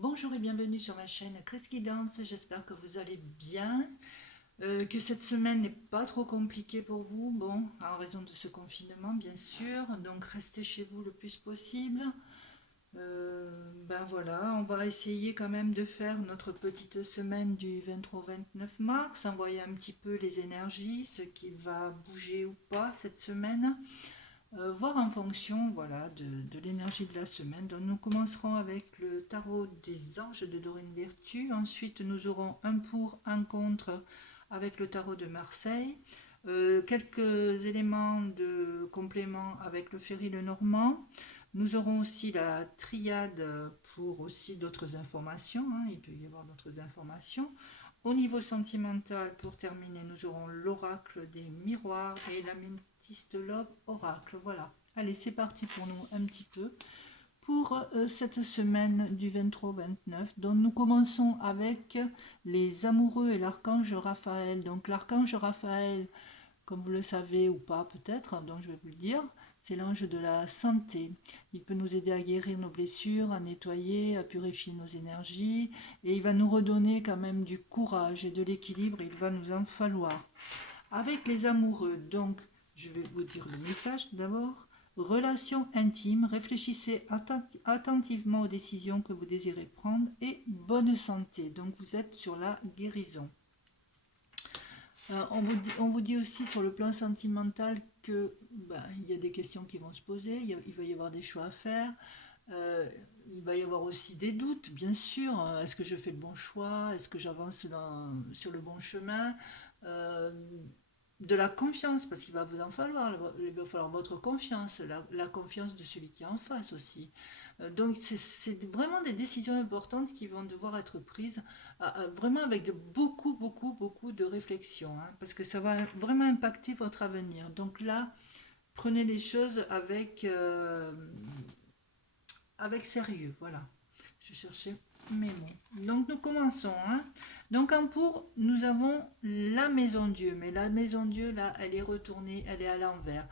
Bonjour et bienvenue sur ma chaîne Chris Guidance, j'espère que vous allez bien, que cette semaine n'est pas trop compliquée pour vous, bon, en raison de ce confinement bien sûr, donc restez chez vous le plus possible. Ben voilà, on va essayer quand même de faire notre petite semaine du 23 au 29 mars, envoyer un petit peu les énergies, ce qui va bouger ou pas cette semaine. Voir en fonction voilà, de l'énergie de la semaine. Donc nous commencerons avec le tarot des anges de Dorine Virtue. Ensuite, nous aurons un pour, un contre avec le tarot de Marseille. Quelques éléments de complément avec le Ferry le Normand. Nous aurons aussi la triade pour aussi d'autres informations, hein, il peut y avoir d'autres informations. Au niveau sentimental, pour terminer, nous aurons l'oracle des miroirs et la métiste lobe oracle. Voilà. Allez, c'est parti pour nous un petit peu pour cette semaine du 23 au 29. Donc nous commençons avec les amoureux et l'archange Raphaël. Donc l'archange Raphaël, comme vous le savez ou pas peut-être, donc je vais vous le dire, c'est l'ange de la santé. Il peut nous aider à guérir nos blessures, à nettoyer, à purifier nos énergies, et il va nous redonner quand même du courage et de l'équilibre, il va nous en falloir. Avec les amoureux, donc je vais vous dire le message d'abord. Relation intime, réfléchissez attentivement aux décisions que vous désirez prendre et bonne santé. Donc vous êtes sur la guérison. On vous dit aussi sur le plan sentimental que il y a des questions qui vont se poser, il va y avoir des choix à faire, euh, il va y avoir aussi des doutes, bien sûr. Est-ce que je fais le bon choix? Est-ce que j'avance sur le bon chemin? Euh, de la confiance, parce qu'il va vous en falloir, il va falloir votre confiance, la confiance de celui qui est en face aussi. Donc c'est vraiment des décisions importantes qui vont devoir être prises vraiment avec beaucoup de réflexion, hein, parce que ça va vraiment impacter votre avenir. Donc là, prenez les choses avec sérieux, voilà. Je cherchais mes mots. Donc nous commençons, hein. Donc en pour, nous avons la maison Dieu, mais la maison Dieu, là, elle est retournée, elle est à l'envers.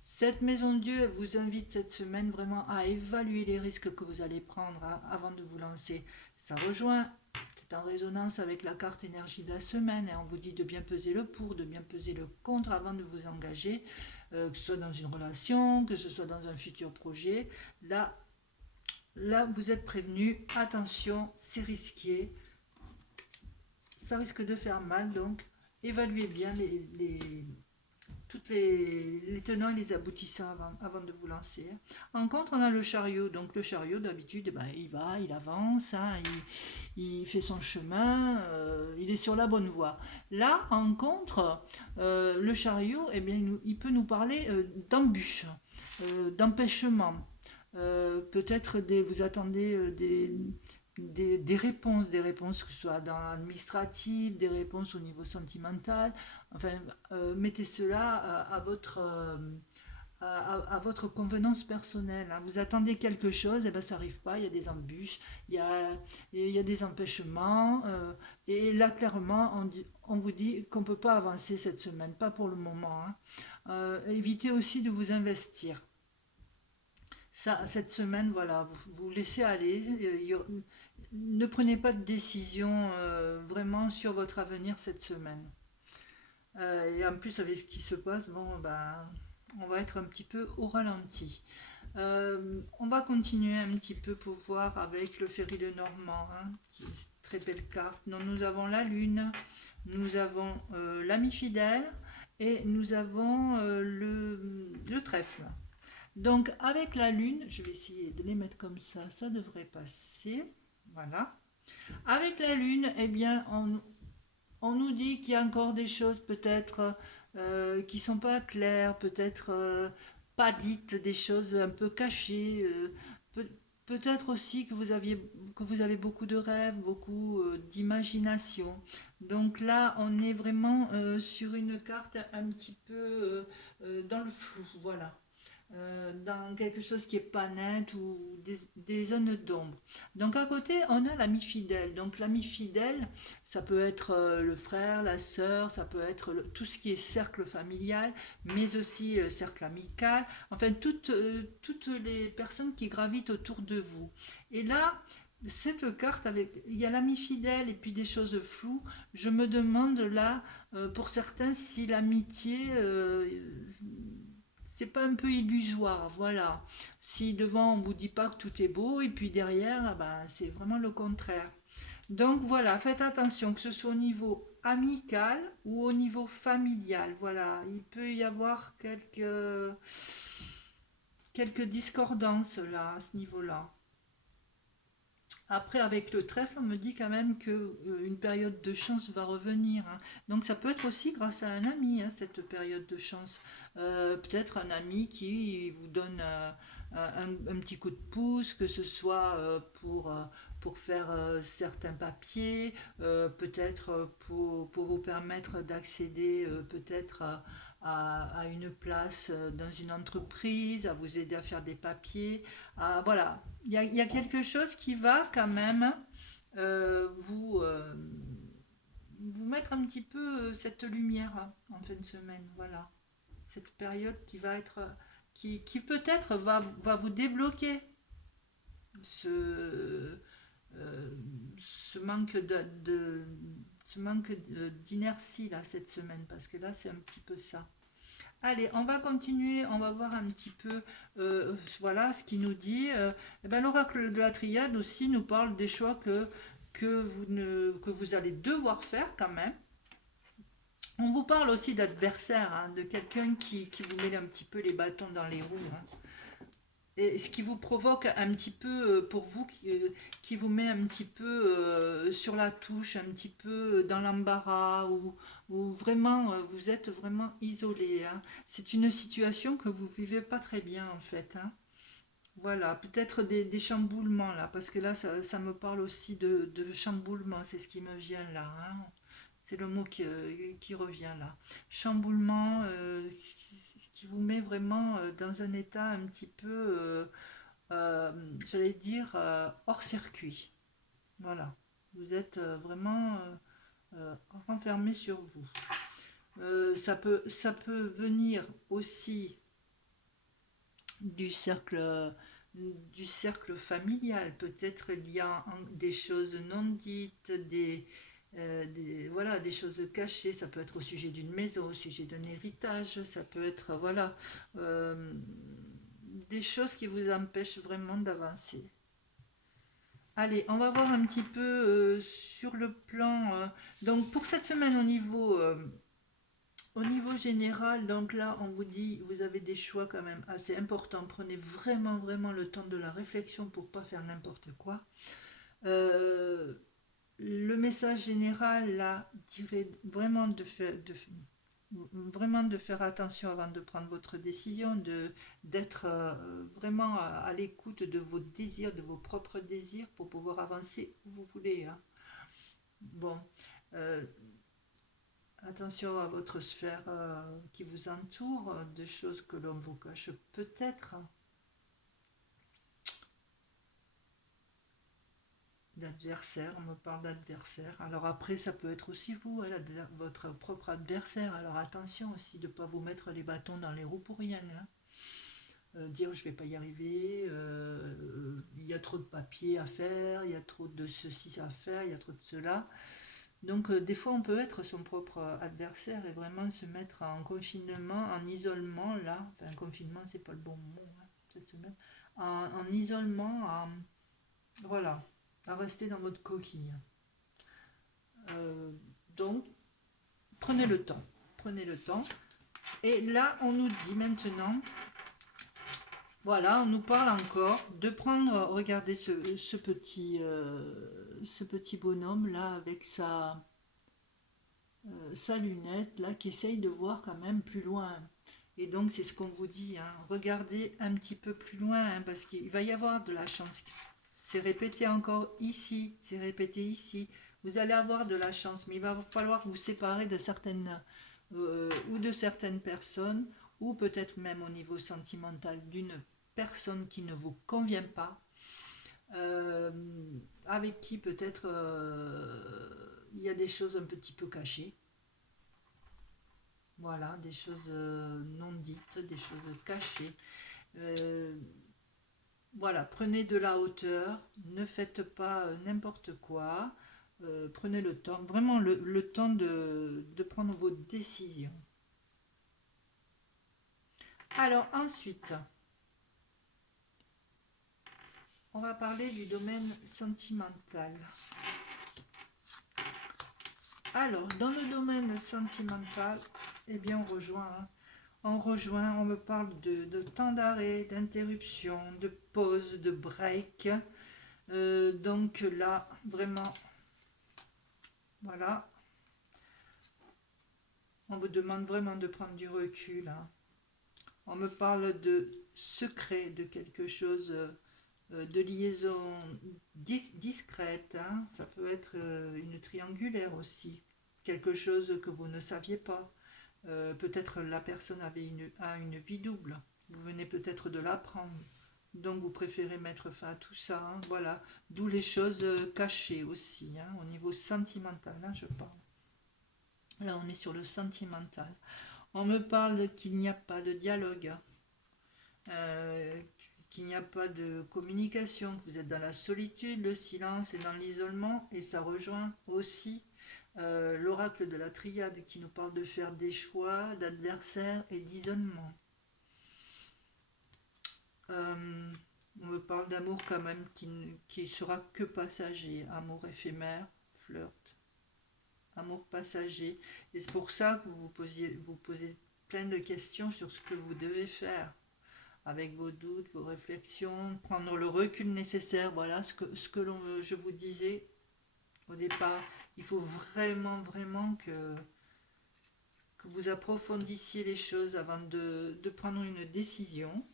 Cette maison Dieu vous invite cette semaine vraiment à évaluer les risques que vous allez prendre, hein, avant de vous lancer. Ça rejoint, c'est en résonance avec la carte énergie de la semaine, et on vous dit de bien peser le pour, de bien peser le contre avant de vous engager, que ce soit dans une relation, que ce soit dans un futur projet. Là, vous êtes prévenu, attention, c'est risqué, ça risque de faire mal, donc évaluez bien toutes les tenants et les aboutissants avant de vous lancer. En contre, on a le chariot. Donc le chariot, d'habitude, il va, il avance, hein, il fait son chemin, il est sur la bonne voie. Là, en contre, le chariot, eh bien, il peut nous parler d'embûches, d'empêchements. Peut-être vous attendez des réponses que ce soit dans l'administratif, des réponses au niveau sentimental. Enfin, mettez cela à votre convenance personnelle, hein. Vous attendez quelque chose, et ben ça n'arrive pas, il y a des embûches, il y a des empêchements, et là clairement on vous dit qu'on ne peut pas avancer cette semaine, pas pour le moment, hein. Évitez aussi de vous investir. Ça, cette semaine, voilà, vous laissez aller. Ne prenez pas de décision vraiment sur votre avenir cette semaine. Et en plus, avec ce qui se passe, bon, on va être un petit peu au ralenti. On va continuer un petit peu pour voir avec le Ferry de Normand, hein, qui est une très belle carte. Donc, nous avons la Lune, nous avons l'ami fidèle et nous avons le trèfle. Donc avec la lune, je vais essayer de les mettre comme ça devrait passer. Voilà. Avec la lune, eh bien, on nous dit qu'il y a encore des choses peut-être qui sont pas claires, peut-être pas dites, des choses un peu cachées. Peut, Peut-être aussi que vous avez beaucoup de rêves, beaucoup d'imagination. Donc là, on est vraiment sur une carte un petit peu dans le flou, voilà, dans quelque chose qui est pas net ou des zones d'ombre. Donc à côté, on a l'ami fidèle. Donc l'ami fidèle, ça peut être le frère, la sœur, ça peut être tout ce qui est cercle familial, mais aussi cercle amical, enfin toutes les personnes qui gravitent autour de vous. Et là, cette carte avec, il y a l'ami fidèle et puis des choses floues. Je me demande là, pour certains, si l'amitié, c'est pas un peu illusoire, voilà. Si devant on vous dit pas que tout est beau et puis derrière, ah ben, c'est vraiment le contraire. Donc voilà, faites attention, que ce soit au niveau amical ou au niveau familial. Voilà, il peut y avoir quelques discordances là, à ce niveau-là. Après, avec le trèfle, on me dit quand même que une période de chance va revenir, hein. Donc ça peut être aussi grâce à un ami, hein, cette période de chance. Peut-être un ami qui vous donne un petit coup de pouce, que ce soit pour faire certains papiers, peut-être pour vous permettre d'accéder peut-être à une place dans une entreprise, à vous aider à faire des papiers. Voilà, il y a quelque chose qui va quand même vous mettre un petit peu cette lumière, hein, en fin de semaine. Voilà, cette période qui va être, qui peut-être va vous débloquer ce, euh, ce manque ce manque d'inertie là cette semaine, parce que là c'est un petit peu ça. Allez, on va continuer, on va voir un petit peu voilà ce qu'il nous dit. Eh ben, l'oracle de la triade aussi nous parle des choix que vous allez devoir faire quand même. On vous parle aussi d'adversaire, hein, de quelqu'un qui vous met un petit peu les bâtons dans les roues, hein. Et ce qui vous provoque un petit peu pour vous, qui vous met un petit peu sur la touche, un petit peu dans l'embarras, ou vraiment vous êtes vraiment isolé, hein. C'est une situation que vous vivez pas très bien en fait, hein. Voilà, peut-être des chamboulements là, parce que là ça me parle aussi de chamboulement, c'est ce qui me vient là, hein. C'est le mot qui revient là. Chamboulement, ce qui vous met vraiment dans un état un petit peu j'allais dire, hors circuit. Voilà. Vous êtes vraiment renfermé sur vous. Ça peut venir aussi du cercle, du cercle familial. Peut-être il y a des choses non dites, voilà, des choses cachées. Ça peut être au sujet d'une maison, au sujet d'un héritage. Ça peut être, voilà, euh, des choses qui vous empêchent vraiment d'avancer. Allez, on va voir un petit peu sur le plan. Donc pour cette semaine au niveau général, donc là on vous dit, vous avez des choix quand même assez importants. Prenez vraiment vraiment le temps de la réflexion pour pas faire n'importe quoi. Euh, le message général là dirait vraiment vraiment de faire attention avant de prendre votre décision, d'être vraiment à l'écoute de vos désirs, de vos propres désirs pour pouvoir avancer où vous voulez, hein. Bon, euh, attention à votre sphère qui vous entoure, de choses que l'on vous cache peut-être, d'adversaire, on me parle d'adversaire. Alors après, ça peut être aussi vous, hein, votre propre adversaire. Alors attention aussi de ne pas vous mettre les bâtons dans les roues pour rien, hein. Dire je vais pas y arriver, il y a trop de papiers à faire, il y a trop de ceci à faire, il y a trop de cela. Donc des fois on peut être son propre adversaire et vraiment se mettre en confinement, en isolement là, enfin confinement c'est pas le bon mot, hein, cette semaine, en isolement, voilà, à rester dans votre coquille. Euh, donc prenez le temps. Et là on nous dit maintenant, voilà, on nous parle encore de prendre, regardez ce petit bonhomme là avec sa lunette là qui essaye de voir quand même plus loin. Et donc c'est ce qu'on vous dit, hein, regardez un petit peu plus loin, hein, parce qu'il va y avoir de la chance. C'est répété encore ici, c'est répété ici. Vous allez avoir de la chance, mais il va falloir vous séparer de certaines ou de certaines personnes, ou peut-être même au niveau sentimental d'une personne qui ne vous convient pas, euh, avec qui peut-être il y a des choses un petit peu cachées. Voilà, des choses non dites, des choses cachées. Euh, Voilà, prenez de la hauteur, ne faites pas n'importe quoi, prenez le temps, vraiment le temps de prendre vos décisions. Alors ensuite, on va parler du domaine sentimental. Alors, dans le domaine sentimental, eh bien on me parle de temps d'arrêt, d'interruption, de pause, de break. Donc là, vraiment, voilà, on vous demande vraiment de prendre du recul, hein. On me parle de secret, de quelque chose, de liaison discrète, hein. Ça peut être une triangulaire aussi, quelque chose que vous ne saviez pas. Peut-être la personne a une vie double, vous venez peut-être de l'apprendre. Donc vous préférez mettre fin à tout ça, hein. Voilà, d'où les choses cachées aussi, hein, au niveau sentimental, hein, je parle. Là, on est sur le sentimental. On me parle qu'il n'y a pas de dialogue, euh, qu'il n'y a pas de communication, que vous êtes dans la solitude, le silence et dans l'isolement, et ça rejoint aussi l'oracle de la triade qui nous parle de faire des choix, d'adversaires et d'isolement. Euh, on me parle d'amour quand même qui sera que passager, amour éphémère, flirt, amour passager. Et c'est pour ça que vous posez plein de questions sur ce que vous devez faire, avec vos doutes, vos réflexions, prendre le recul nécessaire. Voilà je vous disais au départ. Il faut vraiment que vous approfondissiez les choses avant de prendre une décision,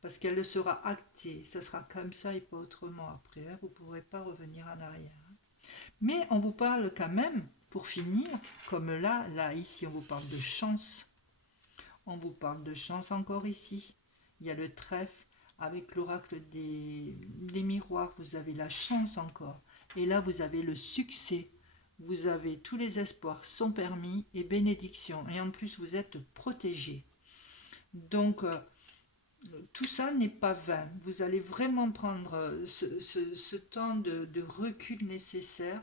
parce qu'elle sera actée. Ça sera comme ça et pas autrement après, hein. Vous ne pourrez pas revenir en arrière. Mais on vous parle quand même, pour finir, comme là ici, on vous parle de chance. On vous parle de chance encore ici. Il y a le trèfle avec l'oracle des miroirs. Vous avez la chance encore. Et là, vous avez le succès. Vous avez tous les espoirs sont permis et bénédiction. Et en plus, vous êtes protégé. Donc, tout ça n'est pas vain. Vous allez vraiment prendre ce temps de recul nécessaire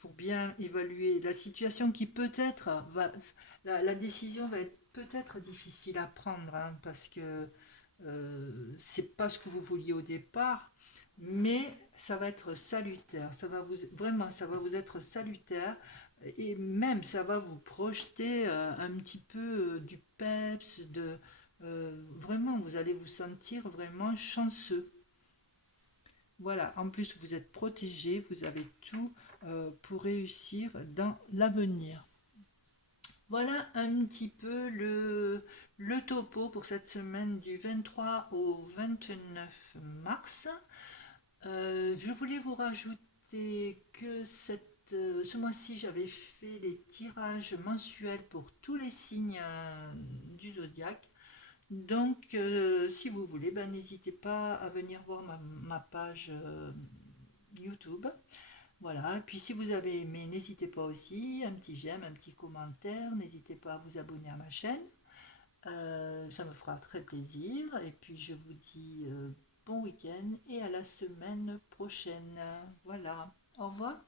pour bien évaluer la situation qui peut-être la décision va être peut-être difficile à prendre, hein, parce que c'est pas ce que vous vouliez au départ, mais ça va être salutaire. Ça va vous être salutaire, et même ça va vous projeter un petit peu du peps, vraiment vous allez vous sentir vraiment chanceux. Voilà, en plus vous êtes protégé, vous avez tout pour réussir dans l'avenir. Voilà un petit peu le topo pour cette semaine du 23 au 29 mars. Je voulais vous rajouter que ce mois-ci, j'avais fait les tirages mensuels pour tous les signes du zodiaque. Donc, si vous voulez, ben, n'hésitez pas à venir voir ma page YouTube. Voilà, et puis si vous avez aimé, n'hésitez pas aussi, un petit j'aime, un petit commentaire, n'hésitez pas à vous abonner à ma chaîne. Ça me fera très plaisir. Et puis je vous dis bon week-end et à la semaine prochaine. Voilà, au revoir.